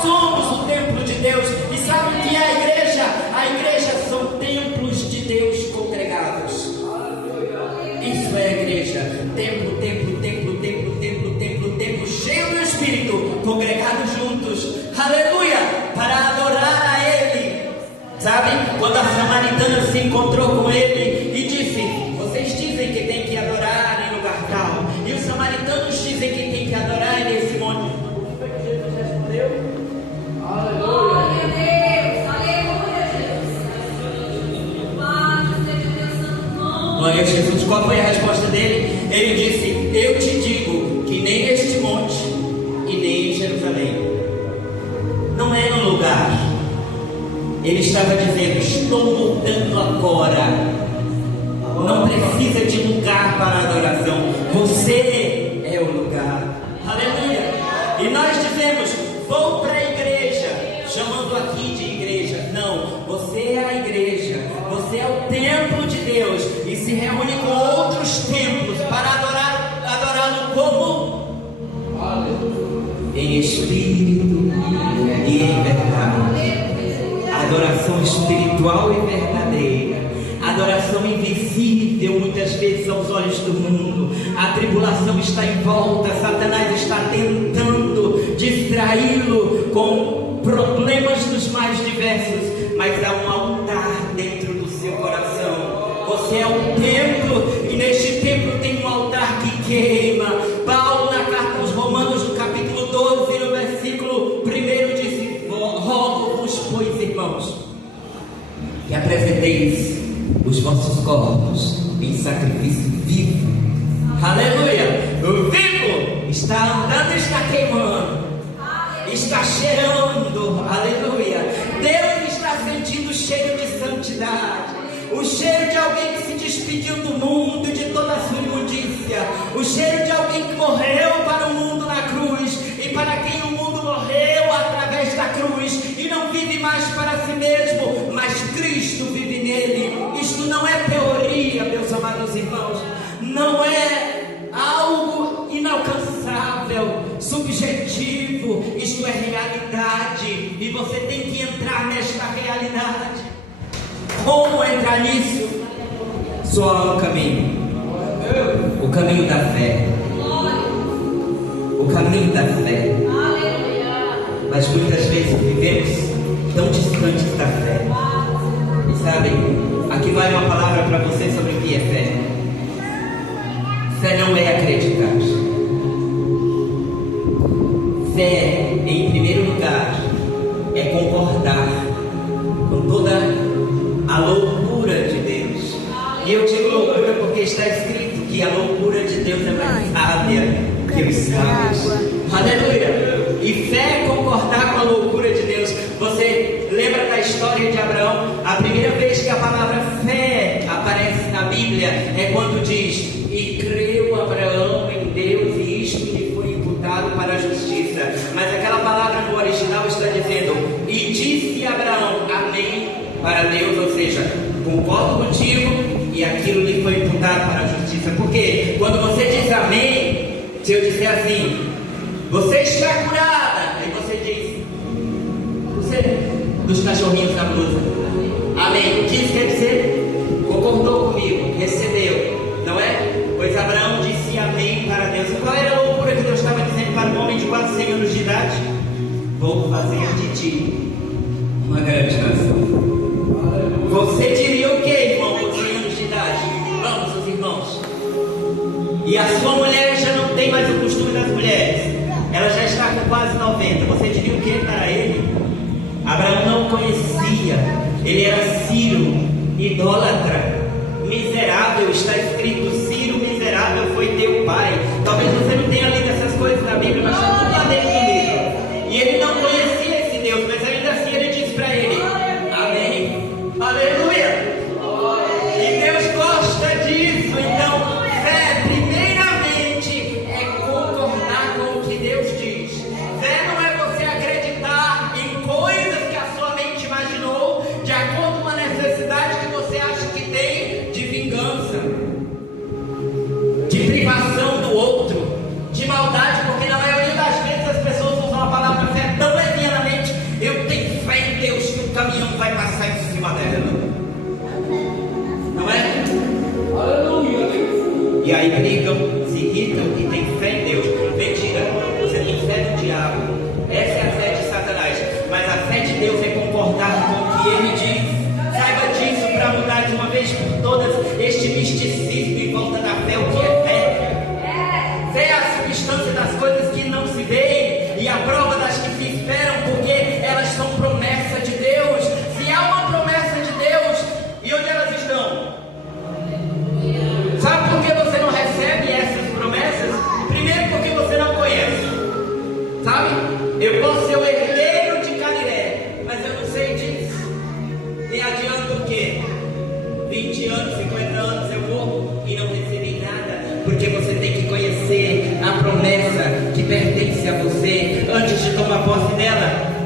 Somos o templo de Deus. E sabe o que é a igreja? A igreja são templos de Deus congregados. Isso é a igreja. Templo, templo, templo, templo, templo, templo, templo, cheio do Espírito, congregados juntos. Aleluia! Para adorar a Ele. Sabe? Quando a samaritana se encontrou com Ele e disse: vocês dizem que tem que adorar em lugar tal, e os samaritanos dizem que tem que adorar nesse monte. O que Jesus respondeu? Glória a Deus, aleluia, Jesus. Louvado seja Deus Santo nome. Glória a Jesus. Qual foi a resposta dele? Ele disse: eu te digo que nem neste monte e nem em Jerusalém. Não é no lugar. Ele estava dizendo: estou voltando agora. Não precisa de lugar para adoração. Você é o lugar. Aleluia. E nós dizemos: vou para a igreja, chamando aqui de igreja. Não, você é a igreja. Você é o templo de Deus e se reúne com outros templos para adorá-lo como? Em espírito e em verdade. Adoração espiritual e verdadeira. Adoração invisível muitas vezes aos olhos do mundo. A tribulação está em volta, Satanás está tentando distraí-lo com problemas dos mais diversos, mas há um altar dentro do seu coração. Você é um templo e neste templo tem um altar que queima. Paulo, na carta aos Romanos, no capítulo 12, no versículo 1, disse: rogo-vos, pois, irmãos, que apresenteis os vossos corpos em sacrifício vivo. Aleluia! O vivo está andando, está queimando, está cheirando. Aleluia! Deus está sentindo o cheiro de santidade, o cheiro de alguém que se despediu do mundo, de toda a sua imundícia, o cheiro de alguém que morreu para o mundo na cruz e para quem o mundo morreu através da cruz e não vive mais para si mesmo, mas Cristo vive nele. Isto não é teoria, meus amados irmãos, não é algo inalcançável, subjetivo, isto é realidade e você tem que entrar nesta realidade. Como entrar nisso? Só há um caminho, o caminho da fé. O caminho da fé. Mas muitas vezes vivemos tão distantes da fé. E sabem, aqui vai uma palavra para você sobre o que é fé. Fé não é acreditar. Fé, em primeiro lugar, é concordar com toda a loucura de Deus. E eu digo loucura porque está escrito que a loucura de Deus é mais sábia que os sábios. Aleluia! E fé é concordar com a loucura de Deus. Você lembra da história de Abraão? A primeira vez que a palavra fé aparece na Bíblia é quando diz: e creu Abraão em Deus e isto lhe foi imputado para a justiça. Mas aquela palavra no original está dizendo: e disse Abraão amém para Deus, ou seja, concordo contigo e aquilo lhe foi imputado para a justiça. Porque quando você diz amém, se eu disser assim: você está curada, aí você diz: você, dos cachorrinhos na blusa, amém. O que isso quer dizer? Concordou comigo, recebeu, não é? Pois Abraão disse amém para Deus. E qual era a loucura que Deus estava dizendo para um homem de quase 100 anos de idade? Vou fazer de ti uma grande nação. Você diria o que, irmão, com 100 anos de idade? Vamos, os irmãos. E a sua mulher já não tem mais o costume das mulheres, ela já está com quase 90. Você diria o que para ele? Abraão não conhecia, ele era Ciro, idólatra, miserável. Está escrito: Ciro miserável foi teu pai. Talvez você não tenha lido essas coisas na Bíblia, mas está tudo lá dentro do livro. E ele não conhecia esse Deus, mas ainda assim ele diz para ele: amém, aleluia. E Deus gosta disso. Então, fé, primeiramente, é concordar com o que Deus diz. Fé não é você acreditar em coisas que a sua mente imaginou, de acordo com a necessidade que você acha que tem de vingança, de privação do outro, de maldade, porque na maioria das vezes as pessoas usam a palavra fé tão eterno. Não é? Aleluia. E aí brigam, se irritam e têm fé em Deus. Mentira, você tem fé no diabo. Essa é a fé de Satanás. Mas a fé de Deus é concordar com o que ele diz. Saiba disso para mudar de uma vez por todas este misticismo em volta da fé. O que é fé? Fé é a substância das coisas que não se veem e a prova das que se esperam, porque elas são promessa de Deus. Se há uma promessa de Deus, e onde elas estão? Sabe por que você não recebe essas promessas? Primeiro, porque você não conhece. Sabe? Eu posso ser o herdeiro de Caniré, mas eu não sei disso. Nem adianta o quê? 20 anos, 50 anos eu morro e não recebi nada. Porque você tem que conhecer a promessa que pertence a você antes de tomar posse dela.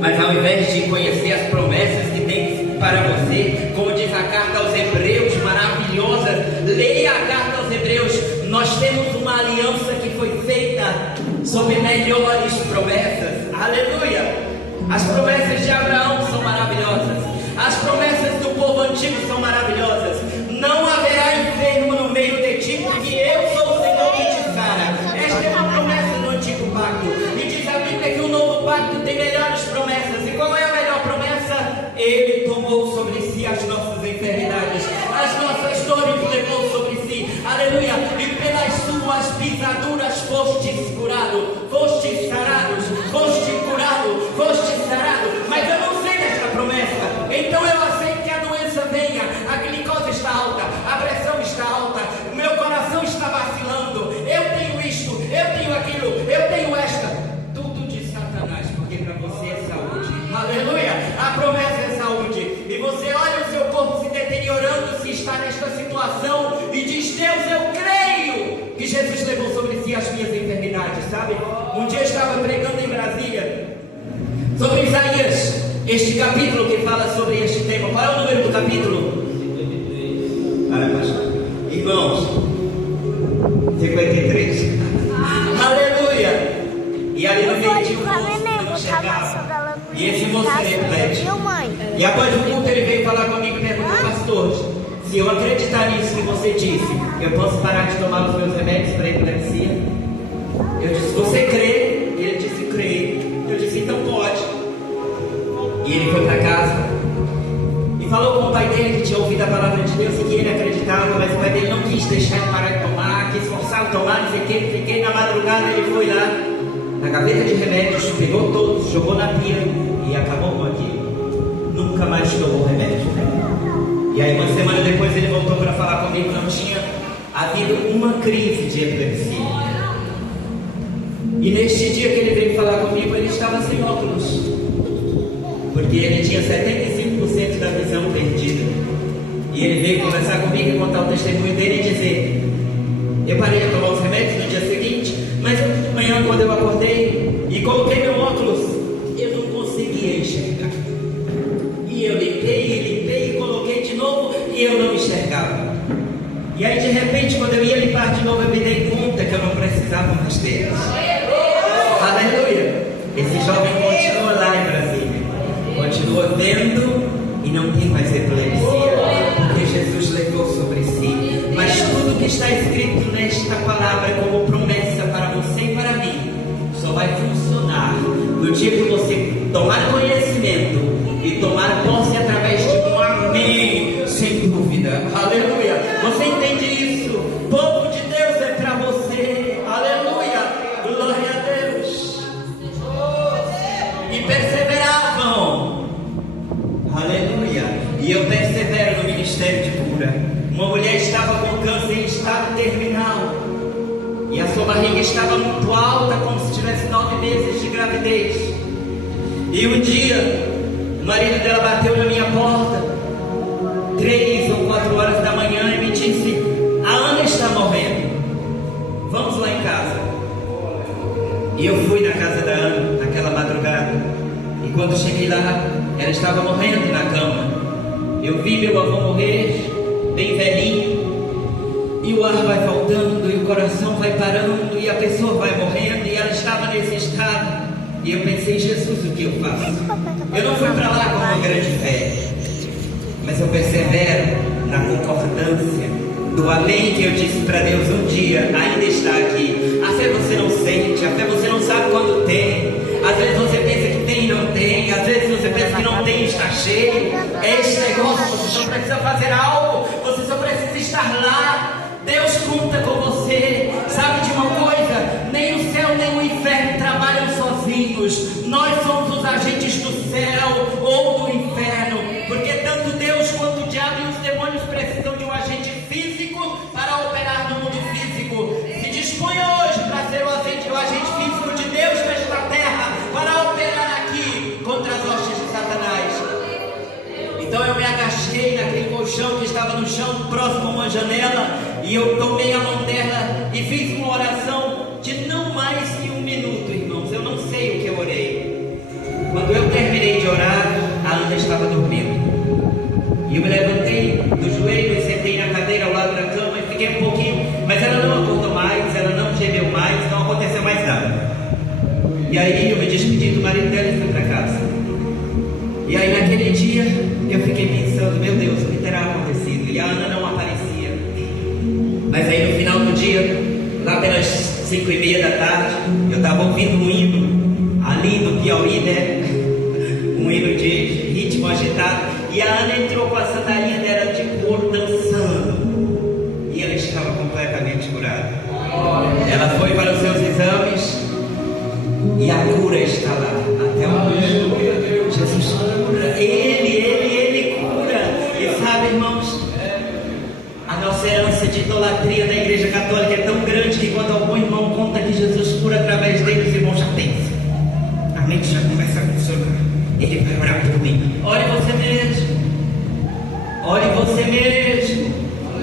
Mas ao invés de conhecer as promessas que tem para você, como diz a carta aos Hebreus, maravilhosa, leia a carta aos Hebreus. Nós temos uma aliança que foi feita sobre melhores promessas. Aleluia! As promessas de Abraão são maravilhosas. As promessas do povo antigo são maravilhosas. Não haverá enfermo no meio de ti, porque eu sou o Senhor que te sara. Esta é uma promessa do antigo pacto. E diz a Bíblia que o novo pacto tem melhores promessas. E qual é a melhor promessa? Ele tomou sobre si as nossas enfermidades, as nossas dores levou sobre si. Aleluia! E pelas suas pisaduras fostes curado, fostes sarados, foste curado, foste sarado. Mas eu não sei dessa promessa. Então eu aceito que a doença venha, a glicose está alta, a pressão está alta, o meu coração está vacilando, eu tenho isto, eu tenho aquilo, eu tenho esta. Tudo de Satanás, porque para você é saúde. Aleluia! A promessa é saúde. E você olha o seu corpo se deteriorando, se está nesta situação, e diz: Deus, eu creio que Jesus levou sobre si as minhas enfermidades, sabe? Um dia eu estava pregando em Brasília sobre Isaías, este capítulo que fala sobre este tema. Qual é o número do capítulo? Irmãos, 53. Aleluia! E ali no meio tinha um moço que não enxergava. E esse moço reflete. E após o culto ele veio falar comigo e perguntou: pastor, se eu acreditar nisso que você disse, eu posso parar de tomar os meus remédios para epilepsia? Eu disse: você crê? Ele disse: creio. Eu disse: então pode. E ele foi para casa e falou com o pai dele que tinha ouvido a palavra de Deus e que ele acreditava, mas o pai dele não quis deixar ele parar de tomar, quis forçar a tomar, não sei o que, não sei o que. Na madrugada ele foi lá na gaveta de remédios, pegou todos, jogou na pia e acabou com aquilo. Nunca mais tomou remédio. E aí uma semana depois ele voltou para falar comigo. Não tinha havido uma crise de epilepsia. E neste dia que ele veio falar comigo, ele estava sem óculos, porque ele tinha 75% da visão perdida. E ele veio conversar comigo e contar o testemunho dele e dizer: eu parei de tomar os remédios no dia seguinte, mas de manhã quando eu acordei e coloquei meu óculos, eu não conseguia enxergar. E eu limpei e coloquei de novo e eu não enxergava. E aí de repente, quando eu ia limpar de novo, eu me dei conta que eu não precisava mais deles. Aleluia! Esse jovem continua lá em Brasília, continua vendo e não tem mais epilepsia, porque Jesus levou sobre si. Mas tudo que está escrito nesta palavra como promessa para você e para mim só vai funcionar no dia que você tomar conhecimento e tomar posse através de um amém, sem dúvida. Aleluia! Você entende isso? O povo de Deus é para você. Aleluia! Glória a Deus! E perseveravam. Aleluia! E eu persevero no ministério de cura. Uma mulher estava com câncer em estado terminal e a sua barriga estava muito alta, como se tivesse 9 meses de gravidez. E um dia o marido dela bateu na minha porta 3 ou 4 horas da manhã e me disse: a Ana está morrendo, vamos lá em casa. E eu fui na casa da Ana naquela madrugada, e quando cheguei lá, ela estava morrendo na cama. Eu vi meu avô morrer, bem velhinho, e o ar vai faltando, e o coração vai parando, e a pessoa vai morrendo, e ela estava nesse estado. E eu pensei: Jesus, o que eu faço? Eu não fui para lá com uma grande fé. mas eu persevero na concordância do amém que eu disse para Deus um dia, ainda está aqui. A fé você não sente, a fé você não sabe quando tem. Às vezes você pensa que tem e não tem, às vezes você pensa que não tem e está cheio. É esse negócio, você só precisa fazer algo, você só precisa estar lá. Deus conta com você. Sabe de uma coisa? Nem o céu nem o inferno trabalham sozinhos. Nós somos os agentes do céu ou do inferno, porque tanto Deus quanto o diabo e os demônios precisam de um agente físico para operar no mundo físico. Se disponha hoje para ser o agente físico de Deus nesta terra, para operar aqui contra as hostes de Satanás. Então eu me agachei naquele colchão que estava no chão, próximo a uma janela, e eu tomei a mão dela e fiz uma oração de não mais que 1 minuto, irmãos. Eu não sei o que eu orei. Quando eu terminei de orar, a Ana estava dormindo. E eu me levantei do joelho e sentei na cadeira ao lado da cama e fiquei um pouquinho, mas ela não acordou mais, ela não gemeu mais, não aconteceu mais nada. E aí eu me despedi do marido dela e fui para casa. E aí naquele dia eu fiquei pensando, meu Deus, o que terá acontecido? E a Ana não aparecia. Mas aí no final do dia, lá pelas 5:30 da tarde, eu estava ouvindo um hino ali do Piauí, né? Um hino de ritmo agitado. E a Ana entrou com a sandalinha dela de couro dançando. E ela estava completamente curada. Ela foi para os seus exames e a cura está lá. Até hoje. Jesus cura. Ele cura. E sabe, irmãos, a nossa herança de idolatria da Igreja Católica é tão grande que quando algum irmão conta que Jesus cura através dele, os irmãos já pensam. A mente já começa a funcionar. Ele vai orar por mim. Ore você mesmo. Ore você mesmo.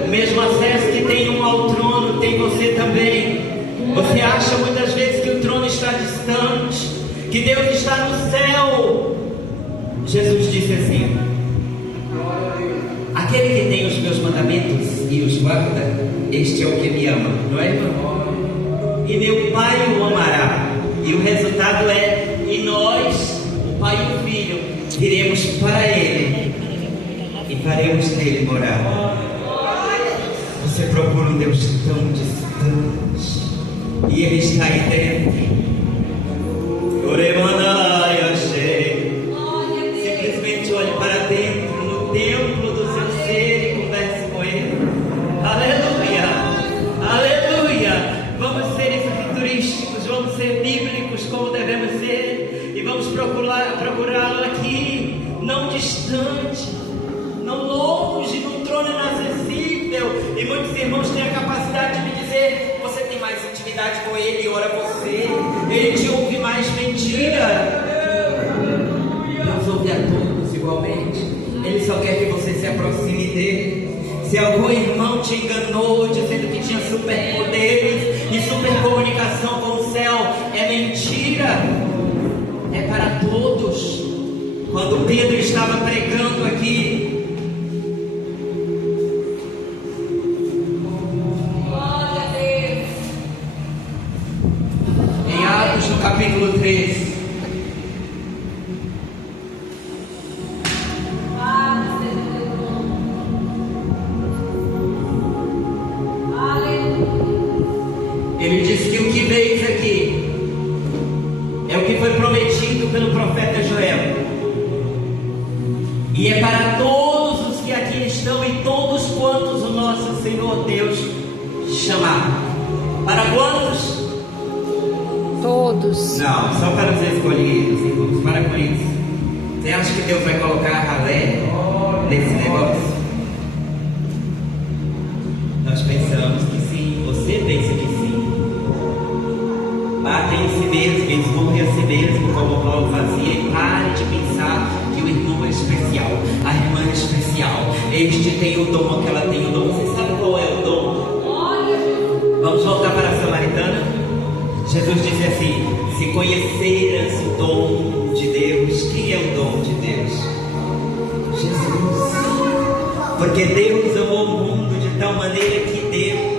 O mesmo acesso que tem um ao trono, tem você também. Você acha muitas vezes que o trono está distante, que Deus está no céu. Jesus disse assim: aquele que tem os meus mandamentos e os guarda, este é o que me ama, não é, irmão? E meu Pai o amará. E o resultado é, e nós, o Pai e o Filho, iremos para Ele e faremos nele morar. Você procura um Deus tão distante e Ele está aí dentro. Simplesmente olhe para dentro, no templo do seu ser, e converse com Ele. Aleluia, aleluia. Vamos ser escriturísticos, vamos ser bíblicos como devemos ser, e vamos procurá-lo aqui, não distante, não longe, num trono inacessível. E muitos irmãos têm a capacidade de me dizer: você tem mais intimidade com Ele, ora você, Ele te ouve mais. Mentira. Deus ouve a todos igualmente. Ele só quer que você se aproxime dele. Se algum irmão te enganou dizendo que tinha superpoderes e supercomunicação com o céu, é mentira. É para todos. Quando Pedro estava pregando aqui, em Atos, no capítulo 3, ele disse que o que veio aqui é o que foi prometido pelo profeta Joel, e é para todos os que aqui estão e todos quantos o nosso Senhor Deus chamar. Para quantos? Todos. Não, só para os escolhidos, irmãos. Para com isso. Você acha que Deus vai colocar ralé nesse negócio? Nós pensamos que sim. Você pensa que sim. Bata em si mesmo, esmurre a si mesmo, como Paulo fazia, e pare de pensar que o irmão é especial, a irmã é especial. Este tem o dom, aquela tem o dom. Você sabe qual é o dom? Vamos voltar para a Samaritana. Jesus disse assim: se conheceras o dom de Deus. Quem é o dom de Deus? Jesus. Porque Deus amou o mundo de tal maneira que deu